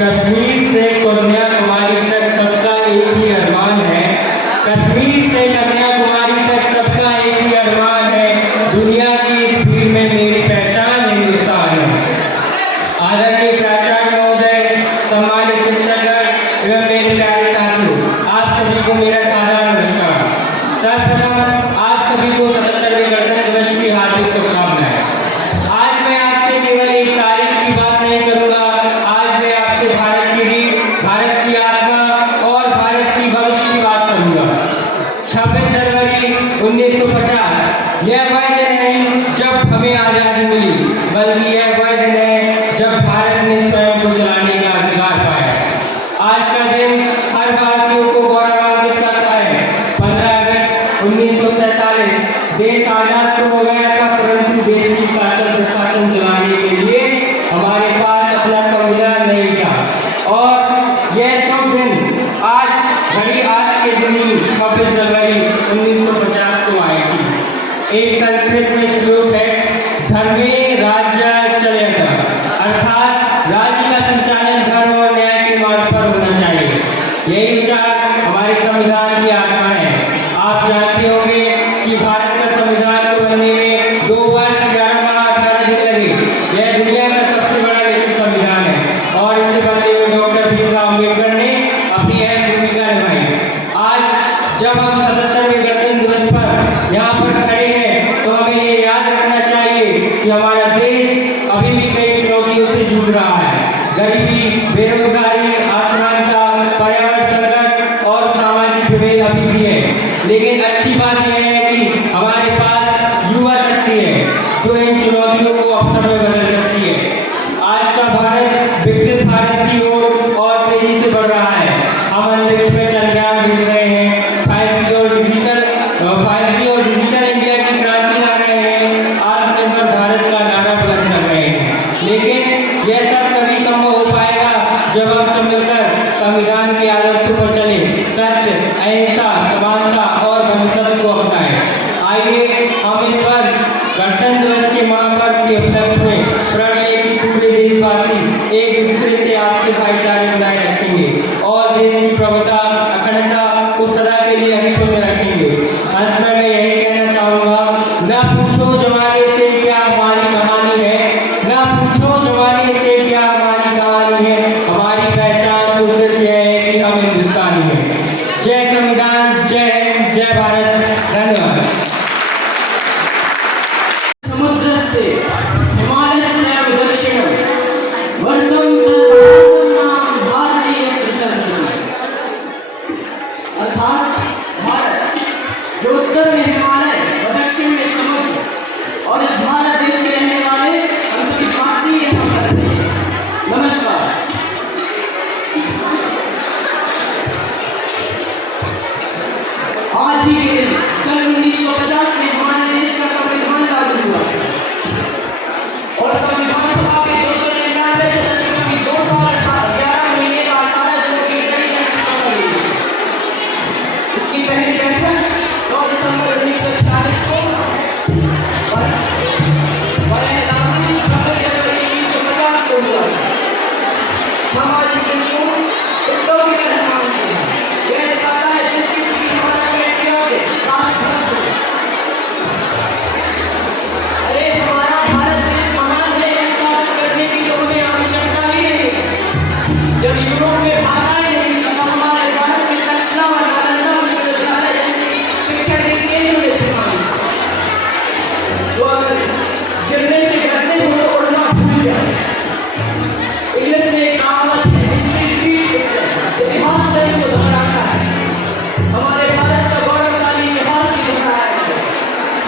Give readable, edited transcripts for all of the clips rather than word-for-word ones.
कश्मीर से कन्याकुमारी तक सबका एक ही अरमान है। कश्मीर से कन्याकुमारी तक सबका एक ही अरमान है। दुनिया की इस भीड़ में मेरी पहचान हिंदुस्तान है। आदरणीय प्राचार्य महोदय, सम्मानित शिक्षकगण एवं मेरे प्यारे साथियों, आप सभी को मेरा सादर नमस्कार। सर्वप्रथम आप सभी को 77वें गणतंत्र दिवस की हार्दिक शुभकामनाएं। आज मैं आपसे केवल एक तारीख की बात नहीं करूंगा, आज मैं आपसे भारत की रीढ़, भारत की आत्मा और भारत की भविष्य की बात करूंगा। 26 जनवरी 1950 यह वह दिन नहीं जब हमें आज़ादी मिली, बल्कि यह वह दिन है जब भारत ने स्वयं को चलाने का अधिकार पाया। आज का दिन हर भारतीय को गौरवान्वित करता है। 15 अगस्त 1947 देश आजाद तो हो गया था, परंतु देश की शासन प्रशासन चलाने के लिए हमारे पास अपना संविधान नहीं था। और यह शुभ दिन आज के दिन ही 26 जनवरी 1950 को आई थी। एक संस्कृत में श्लोक है, धर्मे राज्य चलयता, अर्थात राज्य का संचालन धर्म और न्याय के मार्ग पर होना चाहिए। यही विचार हमारे संविधान की आत्मा है। आप जानते होंगे कि भारत का संविधान को बनने में 2 वर्ष 11 माह 18 दिन लगे। यह दुनिया का सबसे बड़ा लिखित संविधान है और इसे बनने में डॉक्टर भीमराव अम्बेडकर ने अपनी अहम भूमिका निभाई। आज जब हम 77वें गणतंत्र दिवस पर यहाँ पर खड़े हैं, तो हमें ये याद रखना चाहिए कि हमारा देश अभी भी कई चुनौतियों से जूझ रहा है। गरीबी, बेरोजगारी, असमानता, पर्यावरण संकट और सामाजिक विभेद अभी भी है। लेकिन अच्छी बात यह है कि हमारे पास युवा शक्ति है जो इन चुनौतियों को अवसर में बदल सकती है। आज का भारत विकसित भारत की ओर और तेजी से बढ़ रहा है। हम अंतरिक्ष में चंद्रयान भेज रहे हैं, 5G और डिजिटल इंडिया की क्रांति ला रहे हैं, आत्मनिर्भर भारत का नारा बुलंद कर रहे हैं। लेकिन यह सब तभी संभव हो पाएगा जब हम सब मिलकर संविधान के आदर्शों पर चले, सत्य, अहिंसा, समानता और बंधुत्व को अपनाएं। आइए हम इस वर्ष गणतंत्र दिवस के महापर्व के उपलक्ष्य में प्रण लें कि पूरे देशवासी एक दूसरे से आपसी भाईचारे बनाए रखेंगे और देश की प्रभुता, अखंडता को सदा के लिए अक्षुण्ण में रखेंगे। अंत में मैं यही कहना चाहूँगा, न पूछो जमाने से क्या हमारी कहानी है, न पूछो जमाने से क्या हमारी कहानी है, हमारी पहचान तो सिर्फ यह है कि हम हिंदुस्तानी हैं। जय संविधान, जय हिंद, जय भारत। धन्यवाद। समुद्रस्य हिमालयस्य दक्षिणं वर्षं भारतीय प्रसंति, अर्थात भारत जो उत्तर में हिमालय और दक्षिण में समुद्र, और इस भारत देश के रहने वाले हम सभी भारतीय यहाँ करते हैं। नमस्कार। आज ही के दिन सन 1950 में हमारे देश का संविधान लागू हुआ और संविधान सभा के 299 सदस्यों की 2 साल 11 महीने का 18 दिनों की कड़ी हुई। इसकी पहली बैठक 9 दिसंबर 1946 को और 26 जनवरी 1950 को हुआ। हम आज इस दिन को उत्सव की तरह मानते हैं। यह दिखाता है जिसकी भारत में अरे हमारा भारत देश महान है, ऐसा करने की तो हमें आवश्यकता ही नहीं। जब यूरोप में भाषाएं नहीं थी, तब हमारे भारत में दक्षिणा और नालंदा विश्वविद्यालय जैसे शिक्षण के केंद्र थे। वो अगर गिरने से डरते हो तो उड़ना भूल जाए। इंग्लिश में एक कहावत है, इतिहास नहीं को दोहराता है। हमारे भारत का गौरवशाली इतिहास भी दोहराया है।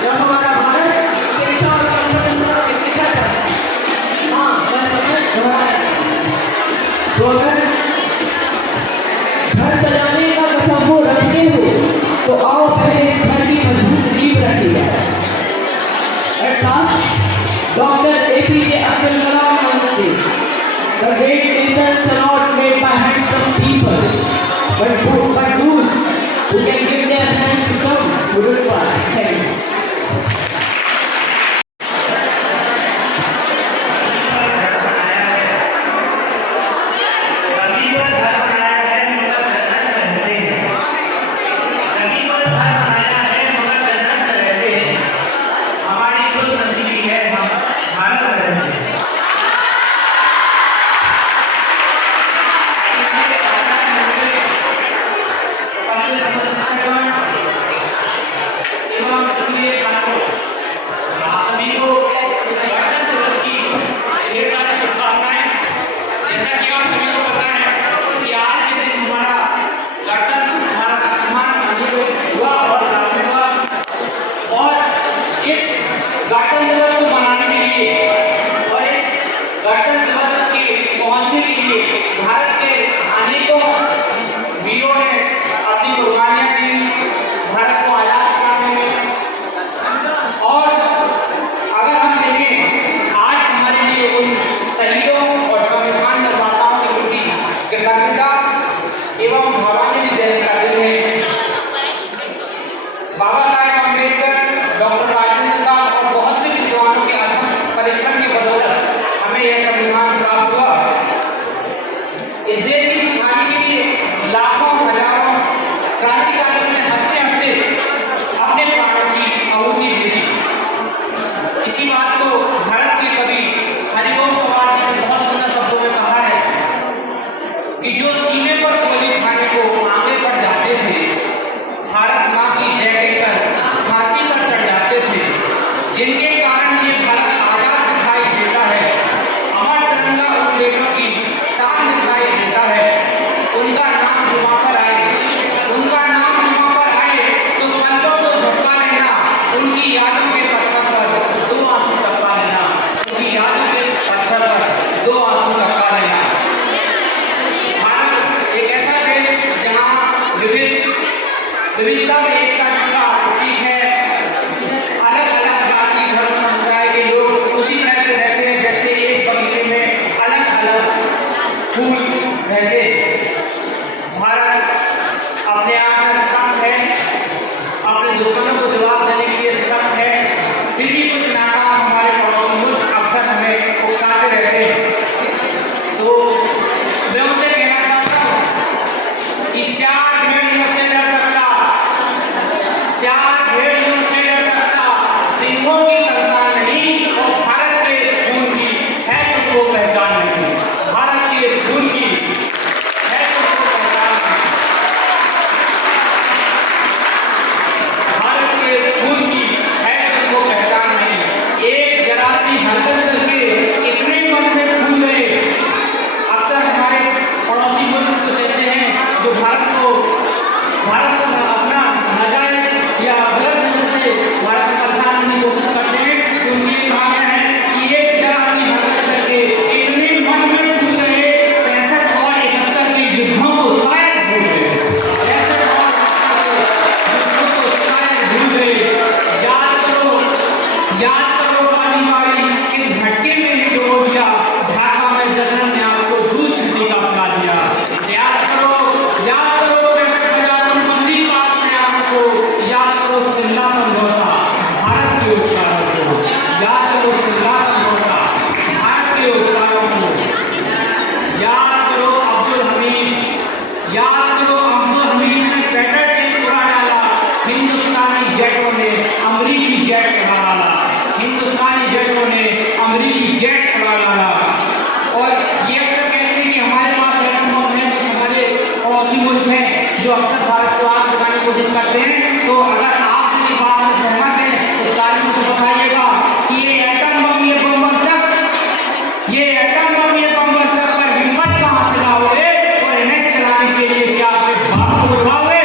जब हमारा भारत शिक्षा और संपन्नता के शिखर पर है। हाँ, मैं समझ दोहराया तो अगर घर सजाने का तसव्वुर रखते हो तो आओ पहले इस घर की मजबूत नींव रखी जाए। At last, Dr. APJ Abdul Kalam once said, "The great nations are not made by handsome people, but those who can give their hands to some who do it fast." Thank you. पिता एवं भवानी विद्यालय का दिन है। Baba Saheb Ambedkar, doctor Rajendra साहब और बहुत से विद्वानों के अथक परिश्रम की बदौलत हमें यह संविधान प्राप्त हुआ। इस देश की खुशहाली के लिए लाखों हजारों क्रांतिकारियों ने हंसते हंसते अपने प्राणों की आहुति दे दी। इसी बात को भारत के कवि हरिओम पवार जी ने बहुत सुंदर शब्दों में कहा है कि जो सीने पर गोली खाने को आगे बढ़ जाते थे, भारत माँ की जय कहकर फांसी पर चढ़ जाते थे, जिनके कारण ये भारत आजाद दिखाई देता है, अमर तिरंगा उन बेटों की शान दिखाई देता है। उनका नाम जुबां पर आए, उनका नाम जुबां पर आए तो पलकों को झपका लेना, उनकी यादों के पत्थर पर दो आंसू टपका लेना, उनकी यादों के पत्थर पर दो आंसू टपका लेना। भारत एक ऐसा देश जहाँ विविधता में एकता जिसका प्रतीक है। अलग अलग जाति धर्म समुदाय के लोग उसी तरह से रहते हैं जैसे एक बगीचे में अलग अलग फूल रहते हैं। भारत अपने आप में सशक्त है, अपने दुश्मनों को जवाब देने के लिए सशक्त है, फिर भी कुछ नाकाम हमारे पड़ोसी मुल्क अक्सर हमें उकसाते रहते हैं। तो मैं उनसे कहना चाहता हूँ कि श्यार भेड़ियों से डर सकता, श्यार भेड़ियों से डर सकता, सिंहों की संतान नहीं और भारत के इस खून की है तुमको पहचान नहीं। भारत के इस खून की है तुमको पहचान नहीं। भारत के इस खून की है तुमको पहचान नहीं। एक जरा सी हरकत करके इतने मन में फूल गए। अक्सर हमारे पड़ोसी मुल्क कुछ ऐसे हैं जो भारत को अपना नाजायज या गलत नजर से भारत को परेशान करने की कोशिश करते हैं। तो उनके लिए कहा गया है कि एक जरा सी हरकत करके इतने मन में फूल गए, 65 और 71 के युद्धों को शायद भूल गए, 65 और 71 को शायद भूल गए। याद करो काली मारी किस झटके में ही डुबो दिया, ढाका में जनरल ने आपको दूध छुट्टी का अपना दिया। याद करो 65,000 बंदी पास से आपको, याद करो सिमला समझौता भारत के उपकारों को, याद करो सिमला समझौता भारत के उपकारों को, याद करो अब्दुल हमीद ने पेटर टैंक उड़ा डाला, हिंदुस्तानी जेटों ने अमरीकी जेट उड़ा डाला, हिंदुस्तानी जेटों ने अमरीकी जेट उड़ा डाला। और ये अक्सर कहते हैं कि हमारे पास एटम बम है, कुछ हमारे पड़ोसी मुल्क हैं जो अक्सर भारत को आग लगाने की कोशिश करते हैं। तो अगर आप मेरी बात से सहमत हैं तो तालियों से बताइएगा कि ये एटम बम ये बम बरसक पर हिम्मत कहाँ से लाओगे और इन्हें चलाने के लिए क्या आपके बाप को बुलाओगे?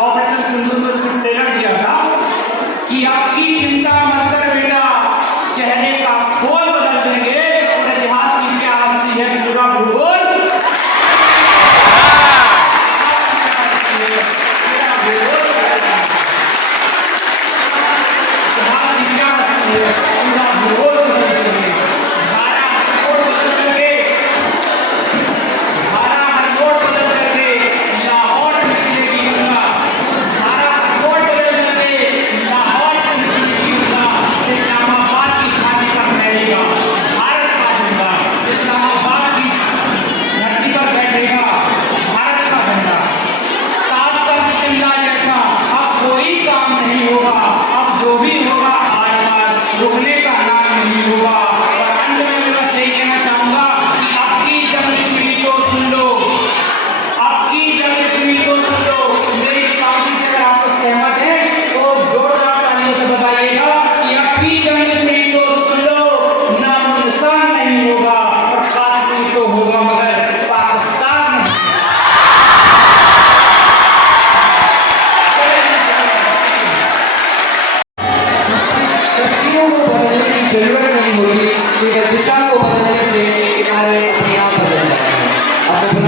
ऑपरेशन सिंदूर में उसको ट्रेलर दिया था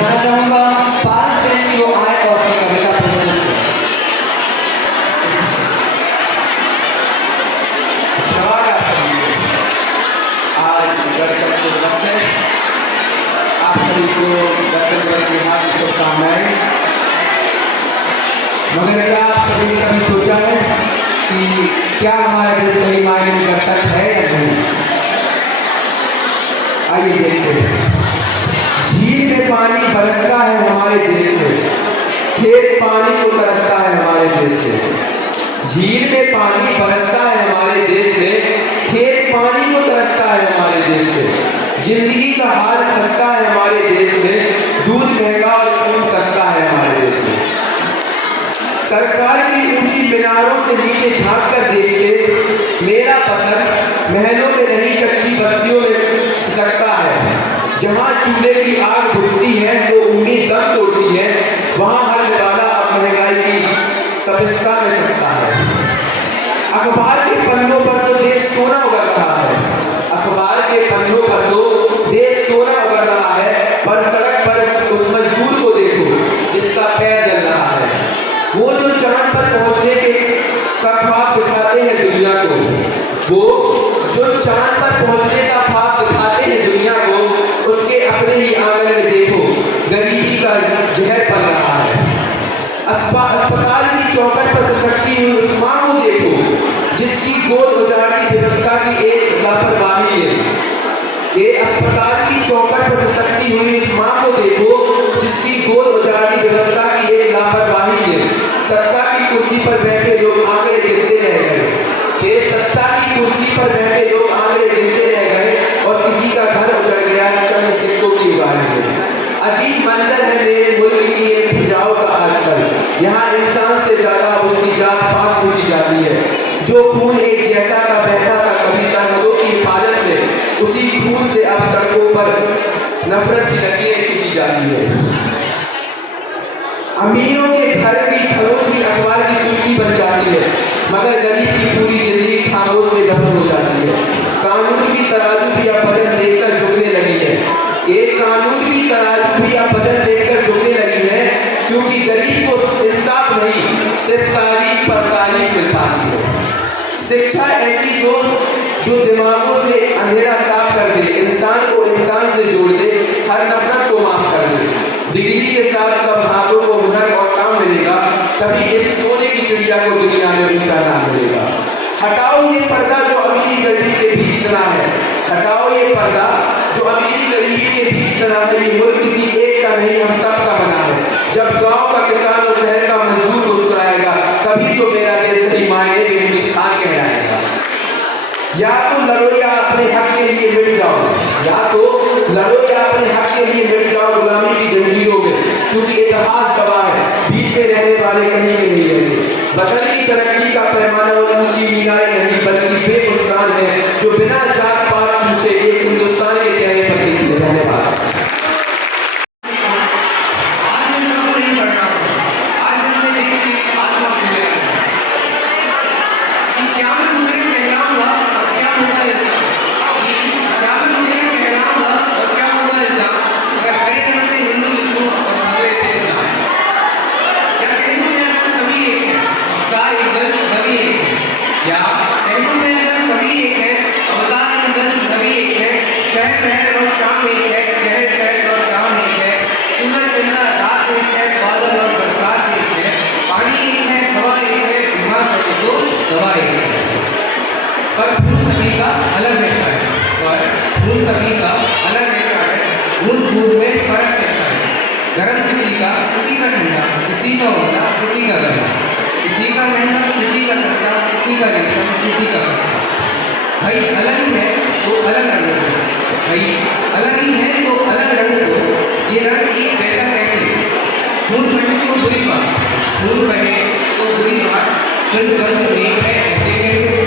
बुलाना चाहूंगा पारस सेन की वो आए और अपनी कविता प्रस्तुत करें। धन्यवाद आप सभी को। आज गणतंत्र दिवस है। आप सभी को गणतंत्र दिवस की हार्दिक शुभकामनाएं। मगर क्या आप सभी ने कभी सोचा है कि क्या हमारा देश सही मायने में गणतंत्र है या नहीं? आइए देखते हैं। झील में पानी बरसता है हमारे देश से, खेत पानी को तरसता है हमारे देश से। झील में पानी बरसता है हमारे देश से, खेत पानी को तरसता है हमारे देश से। जिंदगी का हाल खस्ता है हमारे देश में, दूध महंगा और खून सस्ता है हमारे देश में। सरकार की ऊंची मीनारों से नीचे झांक कर देखते मेरा पत्थर महलों में नहीं कच्ची बस्तियों में सिसकता है। जहां चूल्हे की आग बुझती है तो उम्मीद दम तोड़ती है, वहां हर निवाला अब महंगाई की तपस्या में सस्ता है। अखबार के पन्नों पर तो देश सोना उगल रहा है, अखबार के पन्नों पर तो देश सोना उगल रहा है, पर सड़क पर उस मजदूर को देखो जिसका पैर जल रहा है। वो जो चांद पर पहुंचने का ख्वाब दिखाते हैं दुनिया को, वो जो चांद पर पहुंचने का ख्वाब दिखाते हैं दुनिया को, उसके अपने ही आंगन में देखो गरीबी का जहर पल रहा है। अस्पताल की चौखट पर सिसकती हुई उस मां को देखो जिसकी गोद उजाड़ती व्यवस्था की एक लापरवाही है। ये अस्पताल की चौखट पर सिसकती हुई इस मां को देखो जिसकी गोद उजाड़ती व्यवस्था की एक लापरवाही है। सत्ता की कुर्सी पर बैठे लोग आंकड़े गिनते रह गए, ये सत्ता की कुर्सी पर बैठे लोग आंकड़े गिनते रह गए और किसी का घर उजड़ गया चंद सिक्कों की उगाड़ी में। अजीब मंजर है मेरे मुल्क की ये फिजाओं का आजकल। यहाँ इंसान से ज्यादा उसकी जात पात पूछी जाती है। जो खून एक जैसा का बहता था कभी सरहदों की हिफाजत में, उसी खून से अब सड़कों पर नफरत की लकीरें खींची जाती है। अमीरों के घर की खरोंच अखबार की सुर्खी बन जाती है, मगर गरीब की पूरी जिंदगी खामोश में दफन हो जाती है। कानून की तराजू भी अब वजन देखकर झुकने लगी है, एक कानून की तराजू भी अब वजन देखकर झुकने लगी है, क्योंकि गरीब को इंसाफ नहीं सिर्फ तारीफ पर तारीफ मिल पाती है। शिक्षा ऐसी जो दिमागों से अंधेरा साफ कर दे, इंसान को इंसान से जोड़ दे, हर नफरत को माफ कर दे। डिग्री के साथ सब हाथों को हुनर और काम मिलेगा, तभी इस सोने की चिड़िया को दुनिया में ऊंचा नाम मिलेगा। हटाओ ये पर्दा जो अमीरी गरीबी के बीच तना है, हटाओ ये पर्दा जो अमीरी गरीबी के बीच तना है। ये मुल्क किसी एक का नहीं, हम सब का बना है। जब गांव का किसान और शहर का मजदूर मुस्कुराएगा, तभी तो मेरा देश सही मायने में हिंदुस्तान कहलाएगा। या तो लड़ो या अपने हक के लिए मिट जाओ, या तो लड़ो या अपने हक के लिए मिट जाओ गुलामी की जंजीरों में, क्योंकि इतिहास गवाह है बीच में रहने वाले कहीं के नहीं रहते। वतन की तरक्की का पैमाना ऊंची मीनारें नहीं बल्कि बेमुस्कान है जो बिना जात पात पूछे एक हिंदुस्तान के चेहरे पर टिकी है। धन्यवाद। पर फूल सभी का अलग रेशा है, पर फूल सभी का अलग रेशा है। फूल फूल में फर्क कैसा है? गरम किसी का, किसी का ठंडा, किसी का उल्टा, किसी का गर्म, किसी का महंगा, किसी का सस्ता, किसी का रेशम, किसी का सस्ता। भाई अलग ही है तो अलग रंग हो, भाई अलग ही है तो अलग रंग हो। ये रंग एक जैसा कैसे? फूल कहे तो बुरी बात, फूल कहे तो बुरी बात, फिर जब एक है ऐसे कैसे?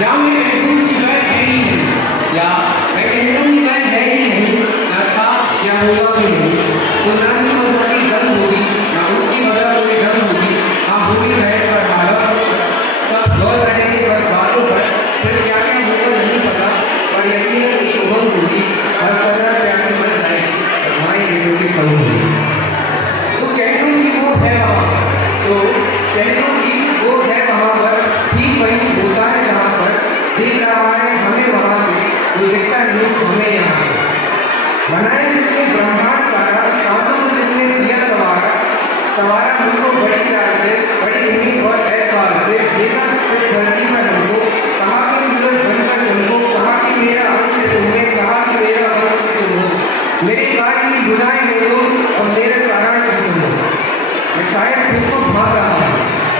या मैं कहूँ कि वह है ही नहीं, या मैं कहता हूँ कि वह है ही नहीं, ना था या होगा भी नहीं। तो ना ही उसकी जंग होगी, ना उसकी वजह कोई जंग होगी, ना होगी बहस पर हालत। सब दौड़ रहेंगे बस बातों पर, फिर क्या क्या होगा नहीं पता, पर यकीनन एक उमंग होगी हर तरह जिसने ब्रह्मांड सारा, सांसों को जिसने किया सवारा, सवारा हमको बड़ी प्यार से, बड़ी उम्मीद और एतबार से, भेजा फिर धरती पर हमको, कहा कि सूरज बनकर तुमको, कहा कि मेरा अंश तुम्हें, कहा कि मेरा वंश तुम हो, मेरे कार्य की बुराई हो तुम और मेरे सारांश तुम हो। मैं शायद तुमको भाग रहा हूँ,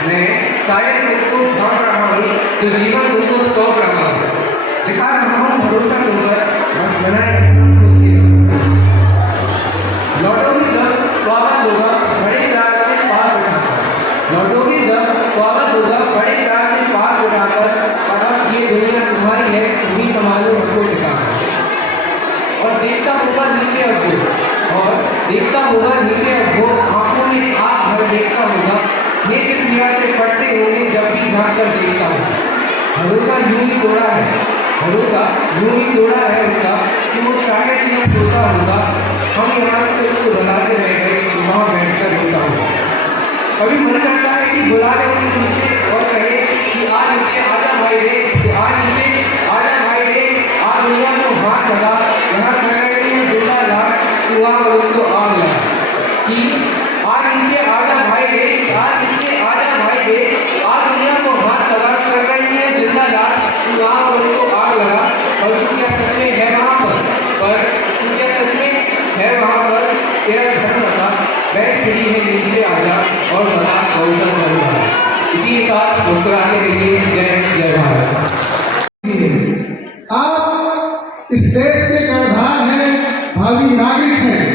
मैं शायद तुमको भाग रहा हूँ, तो जीवन तुमको सौंप रहा हूँ, दिखा रहा हूँ भरोसा तुम पर, बस बनाए लौटोगी जब स्वागत होगा बड़े प्यार से पास उठाकर, लौटोगी जब स्वागत होगा बड़े प्यार से पास उठाकर, और अब ये दुनिया तुम्हारी है, तुम्ही संभालो हमको टिकाकर। और देखता होगा नीचे अब वो, और देखता होगा नीचे अब वो, आंखों में आग भर देखता होगा, ये किस दीवार से पड़ते होंगे जब भी झाँक कर देखता होगा। भरोसा यूं ही तोड़ा है, भरोसा यूं ही तोड़ा है उसका, कि वो शायद ही तोड़ता होगा, हम यहाँ से उसको बुलाते रह गए, वहाँ बैठ कर रोता होगा। कभी मन करता है कि बुला ले उसको नीचे और कहे कि आ नीचे आजा भाई रे, कि आ नीचे आजा भाई रे, आ दुनिया को हाथ लगा, यहाँ संगठन में जिंदा ला, तू आ और उसको आग लगा। कि आ नीचे आजा भाई रे, आ नीचे आजा भाई रे, आ दुनिया को हाथ लगा, संगठन में जिंदा ला, तू आ और उसको आग लगा। और तू क्या सच में है वहाँ पर तू क्या सच में है वहाँ पर, तेरा धर्म बता, वह सीढ़ी है नीचे आजा और बता गौतम बन। इसी के साथ मुस्कुराने के लिए जय भारत। आप इस देश के कर्णधार हैं, भावी नागरिक हैं।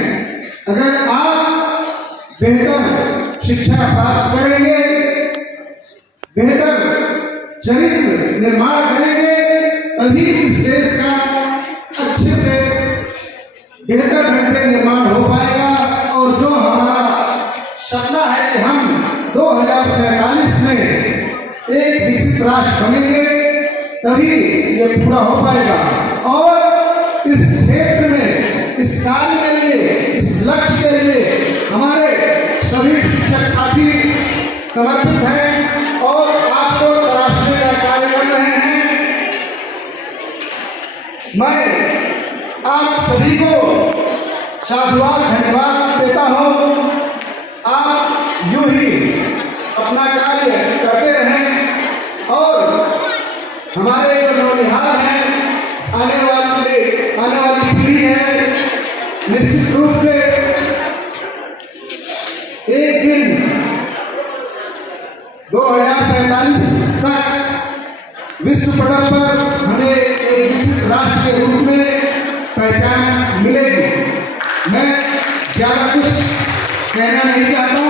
अगर आप बेहतर शिक्षा प्राप्त करेंगे, बेहतर चरित्र निर्माण करेंगे, तभी इस देश का अच्छे से बेहतर ढंग से निर्माण हो पाएगा। और जो हमारा सपना है कि हम 2047 में एक विकसित राष्ट्र बनेंगे, तभी ये पूरा हो पाएगा। और इस क्षेत्र में, इस कार्य के लिए, इस लक्ष्य के लिए हमारे सभी शिक्षक साथी समर्पित हैं और आपको तराशने का कार्य कर रहे हैं। मैं आप सभी को साधुवाद धन्यवाद देता हूँ। आप यूं ही अपना कार्य करते रहें और हमारे जो नौनिहाल हैं, आने वाली पीढ़ी है, निश्चित रूप से एक दिन 2047 तक विश्व पटल पर हमें एक विकसित राष्ट्र के रूप में पहचान मिलेगी। मैं ज़्यादा कुछ कहना नहीं चाहता।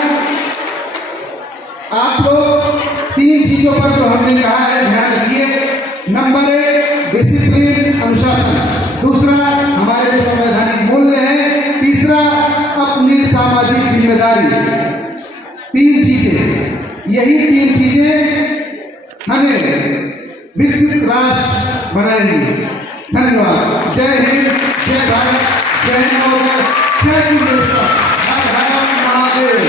आप लोग 3 चीज़ों पर जो हमने कहा है ध्यान रखिए। नंबर 1 डिसिप्लिन, अनुशासन। दूसरा हमारे जो संवैधानिक मूल्य हैं। तीसरा अपनी सामाजिक जिम्मेदारी। 3 चीजें, यही 3 चीजें हमें विकसित राष्ट्र बनाएंगी। धन्यवाद। जय हिंद, जय भारत, जय हिंद, जय हिंदुस्तान, हर हर महादेव।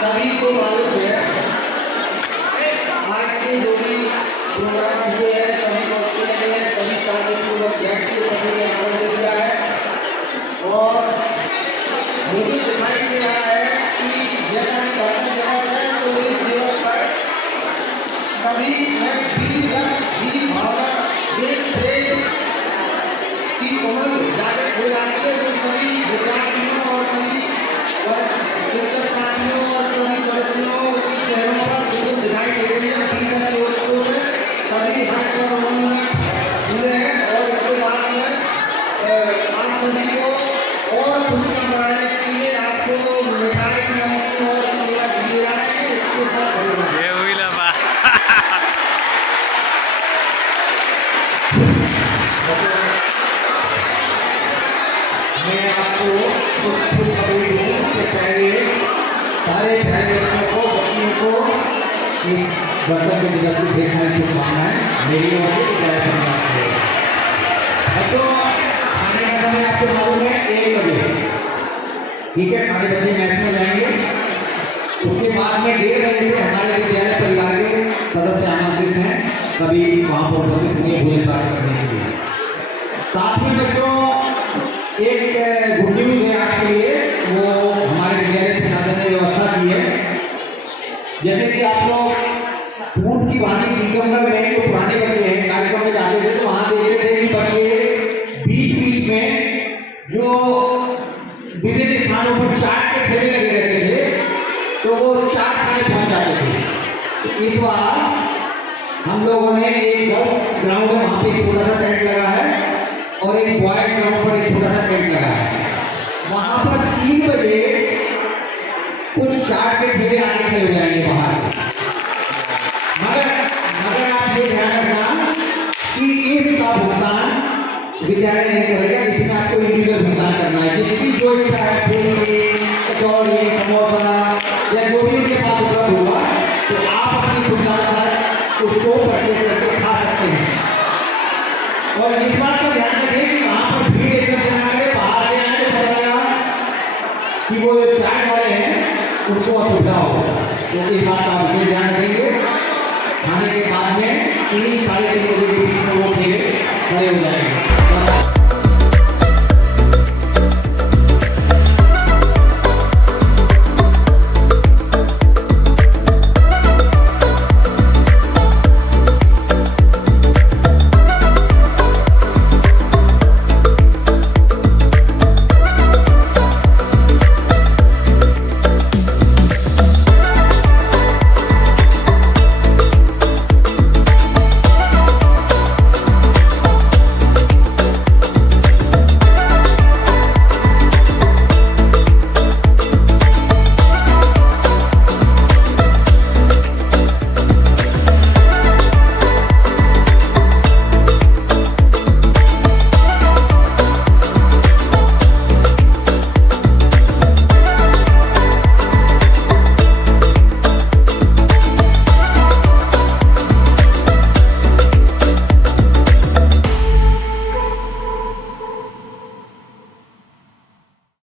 सभी को मालूम है आज के जो भी प्रोग्राम हुए हैं, सभी बच्चों ने सभी शांतिपूर्वक बैठ के सभी ने आनंद लिया है। और मुझे दिखाई दे रहा है कि जैसा कि गणतंत्र दिवस है, तो इस दिवस पर सभी में वीर भावना, देश प्रेम की उमंग जागृत हो जाती है। तो सभी विद्यार्थियों और सभी शिक्षक साथियों और सभी सदस्यों की चेहरों पर बिल्कुल दिखाई दे रही है सभी हर्ष और उमंग में हुए हैं। और इसके बाद में आप सभी को और खुशियाँ मनाने के लिए आपको मिठाई, नमकीन और केला दिए जा रहे हैं। इसके साथ कुछ खुशखबरी दूँ उससे पहले सारे प्यारे बच्चों को इस गणतंत्र दिवस की ढेर सारी शुभकामनाएं मेरी ओर से विद्यालय परिवार की ओर से। बच्चों खाने का समय आपको मालूम है 1 बजे, ठीक है, सारे बच्चे मैच में जाएंगे। उसके बाद में 1:30 बजे से हमारे विद्यालय परिवार के सदस्य आमंत्रित हैं कभी वहाँ पर उपस्थित हुए भोजन प्राप्त करने के लिए। साथ में बच्चों एक गुड न्यूज है आपके लिए, वो हमारे विद्यालय प्रशासन ने व्यवस्था की है। जैसे कि आप लोग फूड की वाहनी टीकमगढ़ में जो पुराने बच्चे हैं कार्यक्रम में जाते थे तो वहाँ देखते थे कि बच्चे बीच बीच में जो विभिन्न स्थानों पर चाट के ठेले लगे रहते थे तो वो चाट खाने पहुंच जाते थे। तो इस बार हम लोगों ने एक गर्ल्स ग्राउंड है वहाँ पे एक छोटा सा टेंट लगा है और एक बॉयज ग्राउंड पर एक छोटा सा टेंट लगा है। वहाँ पर 3 बजे कुछ चाट के ठेले आके खड़े हो जाएंगे बाहर से। मगर आप ये ध्यान रखना कि इसका भुगतान विद्यालय नहीं करेगा, इसमें आपको इंडिविजुअल भुगतान करना है। जिसकी जो इच्छा है फूल कचौड़ी समोसा या जो भी उनके पास उपलब्ध होगा तो आप अपनी सुविधा अनुसार उसको परचेज करके खा सकते हैं। और इस बात का ध्यान रखें कि वहाँ पर भीड़ एकदम से ना करें, बाहर से आए तो पता लगा कि वो जो चाट वाले हैं उनको असुविधा हो। तो इस बात का विशेष ध्यान रखेंगे। खाने के बाद में 3 साढ़े 3 बजे के बीच में वो ठेले खड़े हो जाएंगे।